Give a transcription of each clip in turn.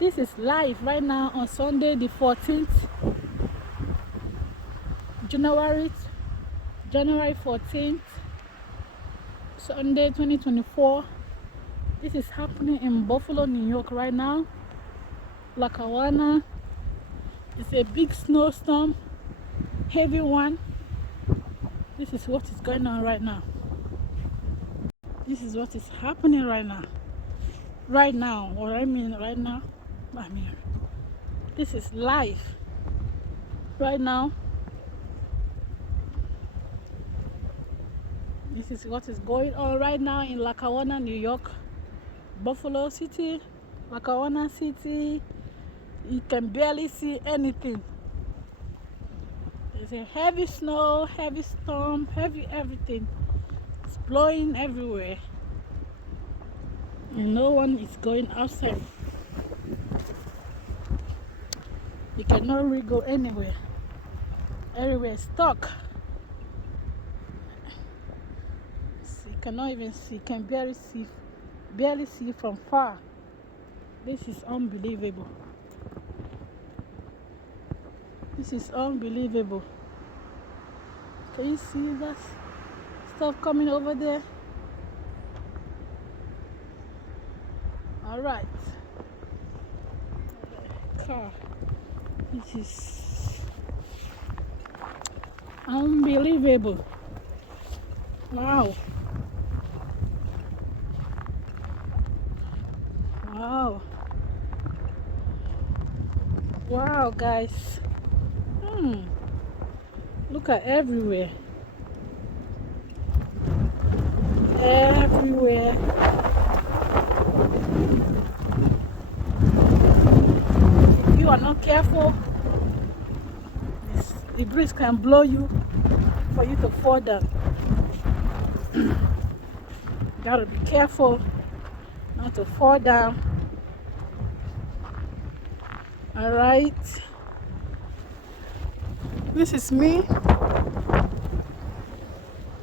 This is live right now on Sunday the 14th January 14th, Sunday 2024. This is happening in Buffalo, New York right now. Lackawanna. It's a big snowstorm, heavy one. This is what is going on right now. This is what is happening right now. Right now, what I mean right now, this is live right now. This is what is going on right now in Lackawanna, New York, Buffalo City, Lackawanna City. You can barely see anything. There's a heavy snow, heavy storm, heavy everything. It's blowing everywhere. And no one is going outside. You cannot really go anywhere. Everywhere is stuck. You cannot even see. You can barely see from far. This is unbelievable. This is unbelievable. Can you see that stuff coming over there? All right. Car. This is unbelievable. Wow. Wow. Wow, guys. Look at everywhere. Everywhere. If you are not careful, the breeze can blow you for you to fall down. You gotta be careful not to fall down. All right. This is me.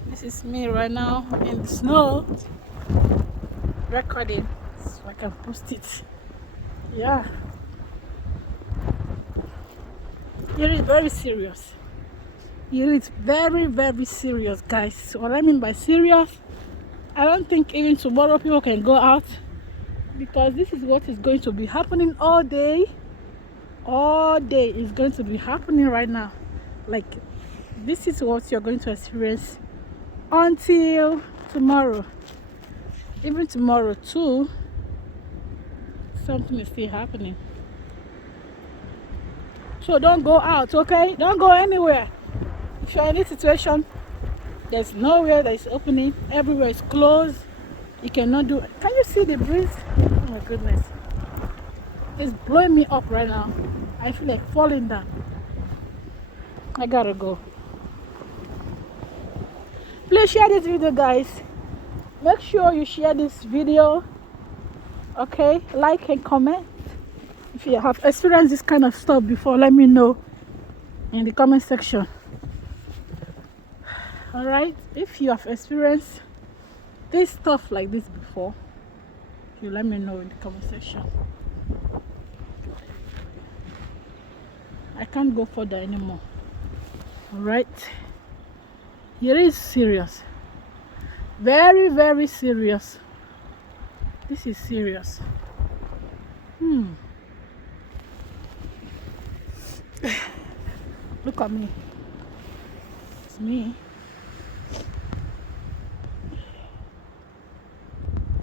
This is me right now in the snow, recording so I can post it. Yeah. It is very serious. It is very, very serious, guys. So what I mean by serious, I don't think even tomorrow people can go out, because this is what is going to be happening all day. All day is going to be happening right now. Like, this is what you're going to experience until tomorrow. Even tomorrow too, something is still happening. So don't go out, okay? Don't go anywhere. If you're in this situation, there's nowhere that is opening. Everywhere is closed. You cannot do it. Can you see the breeze? Oh my goodness. It's blowing me up right now. I feel like falling down. I gotta go. Please share this video, guys. Make sure you share this video. Okay? Like and comment. If you have experienced this kind of stuff before, let me know in the comment section. Alright? If you have experienced this stuff like this before, you let me know in the comment section. I can't go further anymore. Alright? It is serious. Very, very serious. This is serious. Look at me. It's me.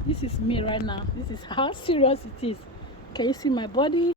This is me right now. This is how serious it is. Can you see my body?